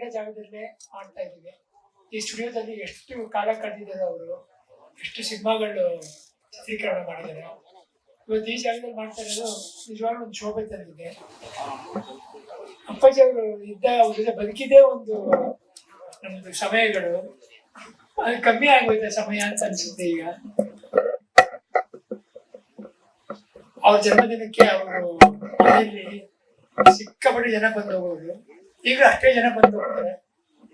ಇರೋ ಜಾಗದಲ್ಲೇ ಮಾಡ್ತಾ ಇದ್ದೀವಿ. ಈ ಸ್ಟುಡಿಯೋದಲ್ಲಿ ಎಷ್ಟು ಕಾಲ ಕಳೆದಿದ್ದಾರೆ ಅವರು, ಎಷ್ಟು ಸಿನಿಮಾಗಳು ಚಿತ್ರೀಕರಣ ಮಾಡಿದ್ದಾರೆ. ಇವತ್ತು ಈ ಜಾಗದಲ್ಲಿ ಮಾಡ್ತಾ ಇರೋದು ನಿಜವಾಗ್ಲೂ ಒಂದು ಶೋಭೆ ತಂದಿದೆ. ಅಪ್ಪಾಜಿ ಅವರು ಅವ್ರ ಬದುಕಿದೇ ಒಂದು ನಮ್ದು ಸಮಯಗಳು, ಅದು ಕಮ್ಮಿ ಆಗೋಯ್ತು ಸಮಯ ಅಂತ ಅನ್ಸುತ್ತೆ ಈಗ. ಅವ್ರ ಜನ್ಮದಿನಕ್ಕೆ ಅವರು ಮನೆಯಲ್ಲಿ ಸಿಕ್ಕಾಪಟ್ಟೆ ಜನ ಬಂದು ಹೋಗೋದು, ಈಗ ಅಷ್ಟೇ ಜನ ಬಂದು ಹೋಗ್ತಾರೆ,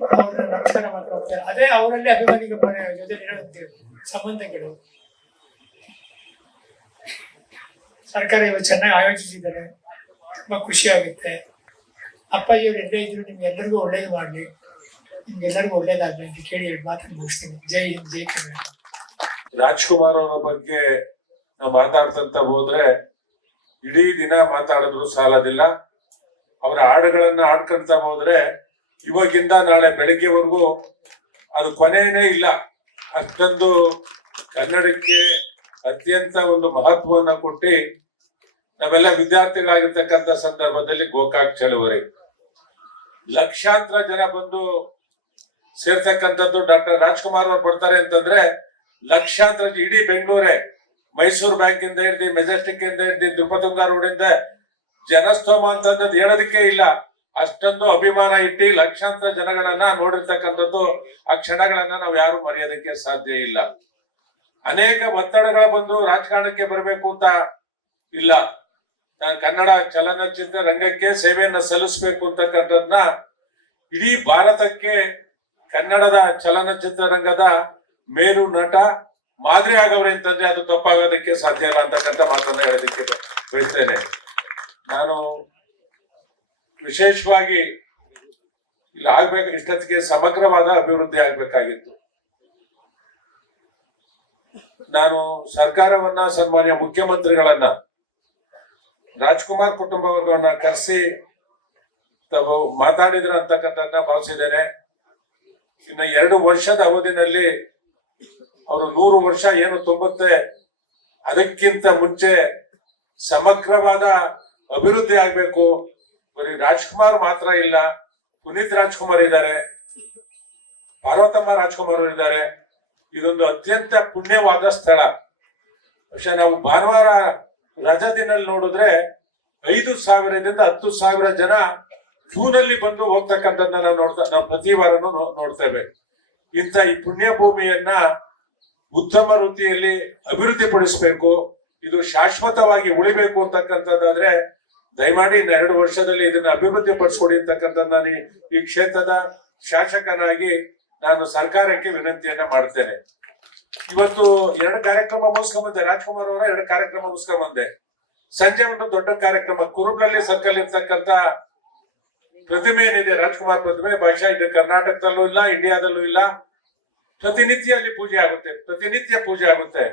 ಅವ್ರನ್ನ ನಮಸ್ಕಾರ ಮಾಡ್ತಾ ಹೋಗ್ತಾರೆ. ಅದೇ ಅವರಲ್ಲಿ ಅಭಿಮಾನಿಗಳ ಜೊತೆ ಇರೋ ಸಂಬಂಧಗಳು. ಸರ್ಕಾರ ಇವತ್ತು ಚೆನ್ನಾಗಿ ಆಯೋಜಿಸಿದ್ದಾರೆ, ತುಂಬಾ ಖುಷಿ ಆಗುತ್ತೆ. ಅಪ್ಪಾಜಿಯವರು ಎಲ್ಲೇ ಇದ್ರು ನಿಮ್ಗೆಲ್ಲರಿಗೂ ಒಳ್ಳೇದು ಮಾಡಲಿ, ನಿಮ್ಗೆಲ್ಲರಿಗೂ ಒಳ್ಳೇದಾಗ್ಲಿ ಅಂತ ಕೇಳಿ ಎರಡು ಮಾತನ್ನು ಮುಗಿಸ್ತೀನಿ. ಜೈ ಹಿಂದ್, ಜೈ ಕನ್ನಡ. ರಾಜ್ಕುಮಾರ್ ಅವರ ಬಗ್ಗೆ ನಾವು ಮಾತಾಡ್ತಂತ ಹೋದ್ರೆ ಇಡೀ ದಿನ ಮಾತಾಡಿದ್ರು ಸಾಲದಿಲ್ಲ. ಅವರ ಹಾಡುಗಳನ್ನ ಹಾಡ್ಕೊಂತ ಹೋದ್ರೆ ಇವಾಗಿಂದ ನಾಳೆ ಬೆಳಿಗ್ಗೆವರೆಗೂ ಅದು ಕೊನೆಯೇ ಇಲ್ಲ. ಅಷ್ಟೊಂದು ಕನ್ನಡಕ್ಕೆ ಅತ್ಯಂತ ಒಂದು ಮಹತ್ವವನ್ನ ಕೊಟ್ಟು ನಾವೆಲ್ಲ ವಿದ್ಯಾರ್ಥಿಗಳಾಗಿರ್ತಕ್ಕಂಥ ಸಂದರ್ಭದಲ್ಲಿ ಗೋಕಾಕ್ ಚಳುವಳಿ ಲಕ್ಷಾಂತರ ಜನ ಬಂದು ಸೇರ್ತಕ್ಕಂಥದ್ದು. ಡಾಕ್ಟರ್ ರಾಜ್ಕುಮಾರ್ ಅವ್ರು ಬರ್ತಾರೆ ಅಂತಂದ್ರೆ ಲಕ್ಷಾಂತರ, ಇಡೀ ಬೆಂಗಳೂರೇ, ಮೈಸೂರು ಬ್ಯಾಂಕ್ ಇಂದ ಹಿಡ್ದು, ಮೆಜೆಸ್ಟಿಕ್ ಇಂದ ಹಿಡ್ದು, ನೃಪತುಂಗ ರೋಡಿಂದ ಜನಸ್ತೋಮ ಅಂತಂದ್ ಹೇಳೋದಕ್ಕೆ ಇಲ್ಲ. ಅಷ್ಟೊಂದು ಅಭಿಮಾನ ಇಟ್ಟು ಲಕ್ಷಾಂತರ ಜನಗಳನ್ನ ನೋಡಿರ್ತಕ್ಕಂಥದ್ದು. ಆ ಕ್ಷಣಗಳನ್ನ ನಾವು ಯಾರು ಮರೆಯೋದಕ್ಕೆ ಸಾಧ್ಯ ಇಲ್ಲ. ಅನೇಕ ಒತ್ತಡಗಳ ಬಂದು ರಾಜಕಾರಣಕ್ಕೆ ಬರಬೇಕು ಅಂತ ಇಲ್ಲ, ಕನ್ನಡ ಚಲನಚಿತ್ರ ರಂಗಕ್ಕೆ ಸೇವೆಯನ್ನ ಸಲ್ಲಿಸಬೇಕು ಅಂತಕ್ಕಂಥದ್ನ ಇಡೀ ಭಾರತಕ್ಕೆ ಕನ್ನಡದ ಚಲನಚಿತ್ರ ರಂಗದ ಮೇರು ನಟ ಮಾದರಿ ಆಗವ್ರೆ ಅಂತಂದ್ರೆ ಅದು ತಪ್ಪಾಗೋದಕ್ಕೆ ಸಾಧ್ಯ ಇಲ್ಲ ಅಂತಕ್ಕಂಥ ಮಾತನ್ನ ಹೇಳೋದಕ್ಕೆ ಬಯಸ್ತೇನೆ. ನಾನು ವಿಶೇಷವಾಗಿ ಇಲ್ಲಿ ಆಗ್ಬೇಕು, ಇಷ್ಟೊತ್ತಿಗೆ ಸಮಗ್ರವಾದ ಅಭಿವೃದ್ಧಿ ಆಗ್ಬೇಕಾಗಿತ್ತು. ನಾನು ಸರ್ಕಾರವನ್ನ, ಸನ್ಮಾನ್ಯ ಮುಖ್ಯಮಂತ್ರಿಗಳನ್ನ, ರಾಜ್ಕುಮಾರ್ ಕುಟುಂಬವರ್ಗವನ್ನ ಕರೆಸಿ ತಾವು ಮಾತಾಡಿದ್ರ ಅಂತಕ್ಕಂಥದ್ದನ್ನ ಭಾವಿಸಿದ್ದೇನೆ. ಇನ್ನು 2 ವರ್ಷದ ಅವಧಿನಲ್ಲಿ ಅವರು 100 ವರ್ಷ ಏನು ತುಂಬುತ್ತೆ, ಅದಕ್ಕಿಂತ ಮುಂಚೆ ಸಮಗ್ರವಾದ ಅಭಿವೃದ್ಧಿ ಆಗ್ಬೇಕು. ಬರೀ ರಾಜ್ಕುಮಾರ್ ಮಾತ್ರ ಇಲ್ಲ, ಪುನೀತ್ ರಾಜ್ಕುಮಾರ್ ಇದ್ದಾರೆ, ಪಾರ್ವತಮ್ಮ ರಾಜ್ಕುಮಾರ್ ಇದ್ದಾರೆ. ಇದೊಂದು ಅತ್ಯಂತ ಪುಣ್ಯವಾದ ಸ್ಥಳ. പക്ഷെ ನಾವು ಭಾನುವಾರ ರಜಾ ದಿನಲ್ಲಿ ನೋಡಿದ್ರೆ 5,000ದಿಂದ 10,000 ಜನ ಕ್ಯೂನಲ್ಲಿ ಬಂದು ಹೋಗ್ತಕ್ಕಂಥದ್ದನ್ನ ನಾವು ಪ್ರತಿ ವಾರನೂ ನೋಡ್ತೇವೆ. ಇಂಥ ಈ ಪುಣ್ಯ ಭೂಮಿಯನ್ನ ಉತ್ತಮ ರೀತಿಯಲ್ಲಿ ಅಭಿವೃದ್ಧಿ ಪಡಿಸಬೇಕು, ಇದು ಶಾಶ್ವತವಾಗಿ ಉಳಿಬೇಕು ಅಂತಕ್ಕಂಥದ್ದಾದ್ರೆ ದಯಮಾಡಿ 2 ವರ್ಷದಲ್ಲಿ ಇದನ್ನ ಅಭಿವೃದ್ಧಿ ಪಡಿಸ್ಕೊಡಿ ಅಂತಕ್ಕಂಥದ್ದು ನಾನು ಈ ಕ್ಷೇತ್ರದ ಶಾಸಕನಾಗಿ ನಾನು ಸರ್ಕಾರಕ್ಕೆ ವಿನಂತಿಯನ್ನ ಮಾಡ್ತೇನೆ. ಇವತ್ತು 2 ಕಾರ್ಯಕ್ರಮ ಮುಗಿಸ್ಕೊಂಬಂದೆ, ರಾಜ್ಕುಮಾರ್ ಅವರ 2 ಕಾರ್ಯಕ್ರಮ ಮುಗಿಸ್ಕೊಂಬಂದೆ. ಸಂಜೆ ಒಂದು ದೊಡ್ಡ ಕಾರ್ಯಕ್ರಮ ಕುರುಬ್ಲಲ್ಲಿ ಸರ್ಕಲ್ ಇರ್ತಕ್ಕಂಥ ಪ್ರತಿಮೆ ಏನಿದೆ, ರಾಜ್ಕುಮಾರ್ ಪ್ರತಿಮೆ, ಬಹುಶಃ ಇದು ಕರ್ನಾಟಕದಲ್ಲೂ ಇಲ್ಲ, ಇಂಡಿಯಾದಲ್ಲೂ ಇಲ್ಲ. ಪ್ರತಿನಿತ್ಯ ಅಲ್ಲಿ ಪೂಜೆ ಆಗುತ್ತೆ, ಪ್ರತಿನಿತ್ಯ ಪೂಜೆ ಆಗುತ್ತೆ.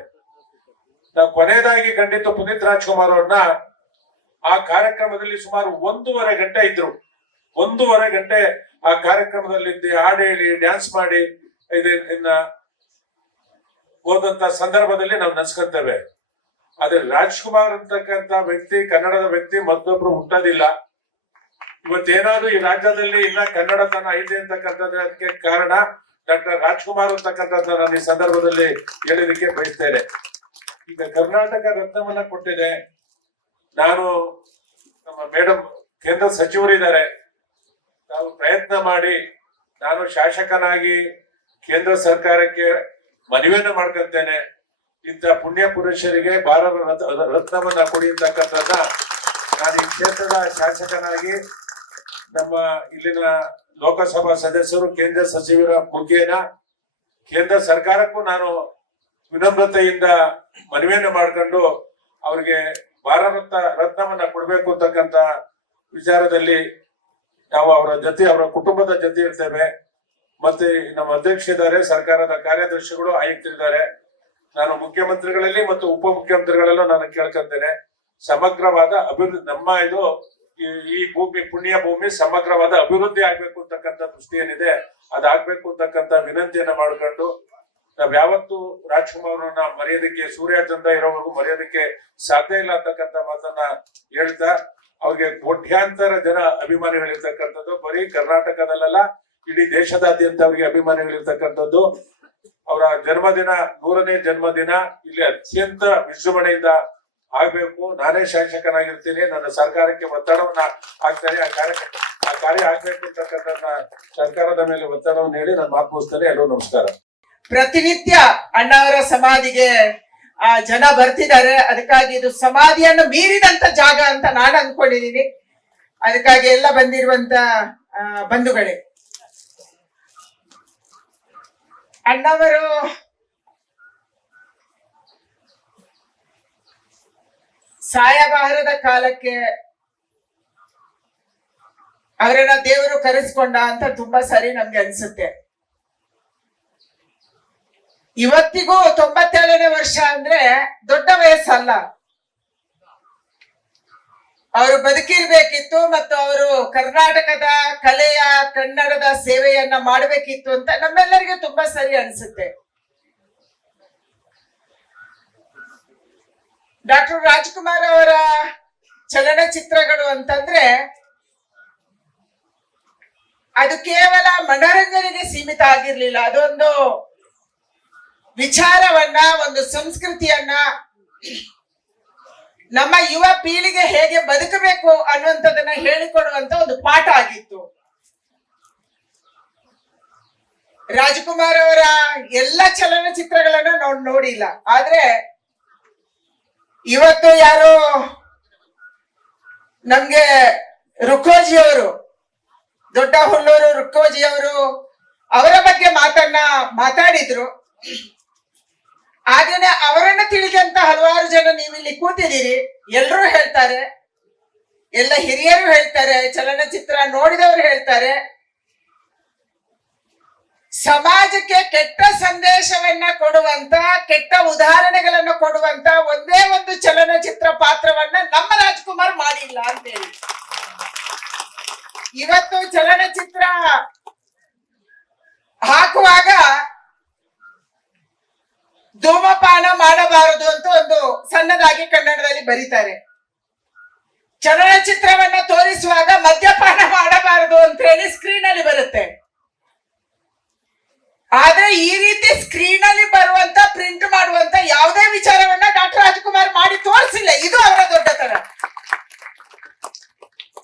ನಾವು ಕೊನೆಯದಾಗಿ ಕಂಡಿದ್ದು ಪುನೀತ್ ರಾಜ್ಕುಮಾರ್ ಅವ್ರನ್ನ ಆ ಕಾರ್ಯಕ್ರಮದಲ್ಲಿ ಸುಮಾರು 1.5 ಗಂಟೆ ಇದ್ರು. 1.5 ಗಂಟೆ ಆ ಕಾರ್ಯಕ್ರಮದಲ್ಲಿ ಹಾಡು ಹೇಳಿ, ಡ್ಯಾನ್ಸ್ ಮಾಡಿ ಇದನ್ನ ಹೋದಂತ ಸಂದರ್ಭದಲ್ಲಿ ನಾವು ನೆನ್ಸ್ಕೊಂತೇವೆ. ಆದ್ರೆ ರಾಜ್ಕುಮಾರ್ ಅಂತಕ್ಕಂಥ ವ್ಯಕ್ತಿ, ಕನ್ನಡದ ವ್ಯಕ್ತಿ ಮತ್ತೊಬ್ರು ಹುಟ್ಟೋದಿಲ್ಲ. ಇವತ್ತೇನಾದ್ರೂ ಈ ರಾಜ್ಯದಲ್ಲಿ ಇನ್ನ ಕನ್ನಡತನ ಐತೆ ಅಂತಕ್ಕಂಥದ್ದಕ್ಕೆ ಕಾರಣ ಡಾಕ್ಟರ್ ರಾಜ್ಕುಮಾರ್ ಅಂತಕ್ಕಂಥದ್ದು ನಾನು ಈ ಸಂದರ್ಭದಲ್ಲಿ ಹೇಳಲಿಕ್ಕೆ ಬಯಸ್ತೇನೆ. ಈಗ ಕರ್ನಾಟಕ ರತ್ನವನ್ನ ಕೊಟ್ಟಿದೆ. ನಾನು, ನಮ್ಮ ಮೇಡಮ್ ಕೇಂದ್ರ ಸಚಿವರಿದ್ದಾರೆ, ನಾವು ಪ್ರಯತ್ನ ಮಾಡಿ ನಾನು ಶಾಸಕನಾಗಿ ಕೇಂದ್ರ ಸರ್ಕಾರಕ್ಕೆ ಮನವಿಯನ್ನ ಮಾಡ್ಕೊತೇನೆ. ಇಂಥ ಪುಣ್ಯ ಪುರುಷರಿಗೆ ಭಾರತ ರತ್ನವನ್ನ ಕೊಡಿ ಅಂತಕ್ಕಂಥದ್ದನ್ನ ನಾನು ಈ ಕ್ಷೇತ್ರದ ಶಾಸಕನಾಗಿ, ನಮ್ಮ ಇಲ್ಲಿನ ಲೋಕಸಭಾ ಸದಸ್ಯರು, ಕೇಂದ್ರ ಸಚಿವರ ಮುಖೇನ ಕೇಂದ್ರ ಸರ್ಕಾರಕ್ಕೂ ನಾನು ವಿನಮ್ರತೆಯಿಂದ ಮನವಿಯನ್ನ ಮಾಡ್ಕೊಂಡು ಅವ್ರಿಗೆ ಭಾರತ ರತ್ನವನ್ನ ಕೊಡ್ಬೇಕು ಅಂತಕ್ಕಂಥ ವಿಚಾರದಲ್ಲಿ ನಾವು ಅವರ ಜೊತೆ, ಅವರ ಕುಟುಂಬದ ಜೊತೆ ಇರ್ತೇವೆ. ಮತ್ತೆ ನಮ್ಮ ಅಧ್ಯಕ್ಷ ಇದ್ದಾರೆ, ಸರ್ಕಾರದ ಕಾರ್ಯದರ್ಶಿಗಳು, ಆಯುಕ್ತರಿದ್ದಾರೆ. ನಾನು ಮುಖ್ಯಮಂತ್ರಿಗಳಲ್ಲಿ ಮತ್ತು ಉಪಮುಖ್ಯಮಂತ್ರಿಗಳಲ್ಲೂ ನಾನು ಕೇಳ್ಕೊಂತೇನೆ, ಸಮಗ್ರವಾದ ಅಭಿವೃದ್ಧಿ, ನಮ್ಮ ಇದು ಈ ಭೂಮಿ ಪುಣ್ಯ ಭೂಮಿ ಸಮಗ್ರವಾದ ಅಭಿವೃದ್ಧಿ ಆಗ್ಬೇಕು ಅಂತಕ್ಕಂಥ ದೃಷ್ಟಿ ಏನಿದೆ ಅದಾಗ್ಬೇಕು ಅಂತಕ್ಕಂಥ ವಿನಂತಿಯನ್ನ ಮಾಡ್ಕೊಂಡು, ನಾವ್ ಯಾವತ್ತು ರಾಜ್ಕುಮಾರ್ ಅವ್ರನ್ನ ಮರೆಯೋದಕ್ಕೆ, ಸೂರ್ಯ ಚಂದ್ರ ಇರೋವರೆಗೂ ಮರೆಯೋದಕ್ಕೆ ಸಾಧ್ಯ ಇಲ್ಲ ಅಂತಕ್ಕಂಥ ಮಾತನ್ನ ಹೇಳ್ತಾ, ಅವ್ರಿಗೆ ಕೋಟ್ಯಾಂತರ ಜನ ಅಭಿಮಾನಿಗಳಿರ್ತಕ್ಕಂಥದ್ದು ಬರೀ ಕರ್ನಾಟಕದಲ್ಲ, ಇಡೀ ದೇಶದಾದ್ಯಂತ ಅವರಿಗೆ ಅಭಿಮಾನಿಗಳಿರ್ತಕ್ಕಂಥದ್ದು. ಅವರ ಜನ್ಮದಿನ 100ನೇ ಜನ್ಮದಿನ ಇಲ್ಲಿ ಅತ್ಯಂತ ವಿಜೃಂಭಣೆಯಿಂದ ಆಗ್ಬೇಕು. ನಾನೇ ಶಾಸಕನಾಗಿರ್ತೀನಿ, ನನ್ನ ಸರ್ಕಾರಕ್ಕೆ ಒತ್ತಡವನ್ನ ಹಾಕ್ತೇನೆ. ಆ ಕಾರ್ಯ ಆಗ್ಬೇಕು ಅಂತಕ್ಕಂಥ ಸರ್ಕಾರದ ಮೇಲೆ ಒತ್ತಡವನ್ನು ಹೇಳಿ ನಾನು ಮಾತು ಮುಗಿಸ್ತೇನೆ. ಎಲ್ಲರೂ ನಮಸ್ಕಾರ. ಪ್ರತಿನಿತ್ಯ ಅಣ್ಣವರ ಸಮಾಧಿಗೆ ಜನ ಬರ್ತಿದ್ದಾರೆ. ಅದಕ್ಕಾಗಿ ಇದು ಸಮಾಧಿಯನ್ನು ಮೀರಿದಂತ ಜಾಗ ಅಂತ ನಾನು ಅನ್ಕೊಂಡಿದ್ದೀನಿ. ಅದಕ್ಕಾಗಿ ಎಲ್ಲ ಬಂದಿರುವಂತ ಬಂಧುಗಳೇ, ಅಣ್ಣವರು ಸಾಯಬಾರದ ಕಾಲಕ್ಕೆ ಅವರನ್ನ ದೇವರು ಕರೆಸ್ಕೊಂಡ ಅಂತ ತುಂಬಾ ಸರಿ ನಮ್ಗೆ ಅನ್ಸುತ್ತೆ. ಇವತ್ತಿಗೂ 97ನೇ ವರ್ಷ ಅಂದ್ರೆ ದೊಡ್ಡ ವಯಸ್ಸಲ್ಲ. ಅವರು ಬದುಕಿರ್ಬೇಕಿತ್ತು ಮತ್ತು ಅವರು ಕರ್ನಾಟಕದ ಕಲೆಯ ಕನ್ನಡದ ಸೇವೆಯನ್ನ ಮಾಡಬೇಕಿತ್ತು ಅಂತ ನಮ್ಮೆಲ್ಲರಿಗೂ ತುಂಬಾ ಸರಿ ಅನ್ಸುತ್ತೆ. ಡಾಕ್ಟರ್ ರಾಜ್ಕುಮಾರ್ ಅವರ ಚಲನಚಿತ್ರಗಳು ಅಂತಂದ್ರೆ ಅದು ಕೇವಲ ಮನೋರಂಜನೆಗೆ ಸೀಮಿತ ಆಗಿರ್ಲಿಲ್ಲ. ಅದೊಂದು ವಿಚಾರವನ್ನ, ಒಂದು ಸಂಸ್ಕೃತಿಯನ್ನ, ನಮ್ಮ ಯುವ ಪೀಳಿಗೆ ಹೇಗೆ ಬದುಕಬೇಕು ಅನ್ನುವಂಥದ್ದನ್ನ ಹೇಳಿಕೊಡುವಂತ ಒಂದು ಪಾಠ ಆಗಿತ್ತು. ರಾಜ್ಕುಮಾರ್ ಅವರ ಎಲ್ಲ ಚಲನಚಿತ್ರಗಳನ್ನ ನಾವು ನೋಡಿಲ್ಲ. ಆದ್ರೆ ಇವತ್ತು ಯಾರೋ ನಮ್ಗೆ ರುಕ್ಕೋಜಿ ಅವರು, ದೊಡ್ಡ ಹುಲ್ಲೂರು ರುಕ್ಕೋಜಿ ಅವರು ಅವರ ಬಗ್ಗೆ ಮಾತಾಡಿದ್ರು. ಹಾಗೇನೆ ಅವರನ್ನ ತಿಳಿದಂತ ಹಲವಾರು ಜನ ನೀವಿಲ್ಲಿ ಕೂತಿದ್ದೀರಿ. ಎಲ್ಲರೂ ಹೇಳ್ತಾರೆ, ಎಲ್ಲ ಹಿರಿಯರು ಹೇಳ್ತಾರೆ, ಚಲನಚಿತ್ರ ನೋಡಿದವರು ಹೇಳ್ತಾರೆ, ಸಮಾಜಕ್ಕೆ ಕೆಟ್ಟ ಸಂದೇಶವನ್ನ ಕೊಡುವಂತ, ಕೆಟ್ಟ ಉದಾಹರಣೆಗಳನ್ನು ಕೊಡುವಂತ ಒಂದೇ ಒಂದು ಚಲನಚಿತ್ರ ಪಾತ್ರವನ್ನ ನಮ್ಮ ರಾಜ್ಕುಮಾರ್ ಮಾಡಿಲ್ಲ ಅಂತೇಳಿ. ಇವತ್ತು ಚಲನಚಿತ್ರ ಹಾಕುವಾಗ ಧೂಮಪಾನ ಮಾಡಬಾರದು ಅಂತ ಒಂದು ಸಣ್ಣದಾಗಿ ಕನ್ನಡದಲ್ಲಿ ಬರೀತಾರೆ. ಚಲನಚಿತ್ರವನ್ನ ತೋರಿಸುವಾಗ ಮದ್ಯಪಾನ ಮಾಡಬಾರದು ಅಂತ ಹೇಳಿ ಸ್ಕ್ರೀನ್ ಅಲ್ಲಿ ಬರುತ್ತೆ. ಆದ್ರೆ ಈ ರೀತಿ ಸ್ಕ್ರೀನ್ ಅಲ್ಲಿ ಬರುವಂತ, ಪ್ರಿಂಟ್ ಮಾಡುವಂತ ಯಾವುದೇ ವಿಚಾರವನ್ನ ಡಾಕ್ಟರ್ ರಾಜ್ಕುಮಾರ್ ಮಾಡಿ ತೋರಿಸಿಲ್ಲ. ಇದು ಅವರ ದೊಡ್ಡತನ.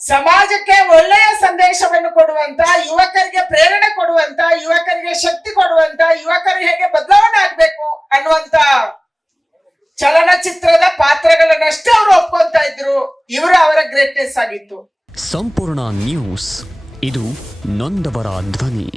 ಸಮಾಜಕ್ಕೆ ಒಳ್ಳೆಯ ಸಂದೇಶವನ್ನು ಕೊಡುವಂತ, ಯುವಕರಿಗೆ ಪ್ರೇರಣೆ ಕೊಡುವಂತ, ಯುವಕರಿಗೆ ಶಕ್ತಿ ಕೊಡುವಂತ, ಯುವಕರು ಹೇಗೆ ಬದಲಾವಣೆ ಆಗ್ಬೇಕು ಅನ್ನುವಂತ ಚಲನಚಿತ್ರದ ಪಾತ್ರಗಳನ್ನಷ್ಟೇ ಅವರು ಒಪ್ಕೊಂತ ಇದ್ರು. ಇವರು ಅವರ ಗ್ರೇಟ್ನೆಸ್ ಆಗಿತ್ತು. ಸಂಪೂರ್ಣ ನ್ಯೂಸ್, ಇದು ನೊಂದವರ ಧ್ವನಿ.